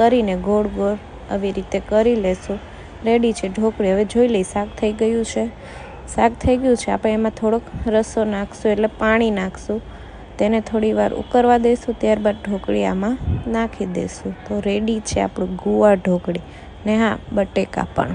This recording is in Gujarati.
કરીને ગોળ ગોળ આવી રીતે કરી લેશું. રેડી છે ઢોકળી. હવે જોઈ લઈ શાક થઈ ગયું છે. શાક થઈ ગયું છે. આપણે એમાં થોડોક રસો નાખશું, એટલે પાણી નાખશું. તેને થોડી વાર ઉકળવા દઈશું. ત્યારબાદ ઢોકળી આમાં નાખી દઈશું. તો રેડી છે આપણું ગુવાર ઢોકળી. ને હા, બટેકા પણ.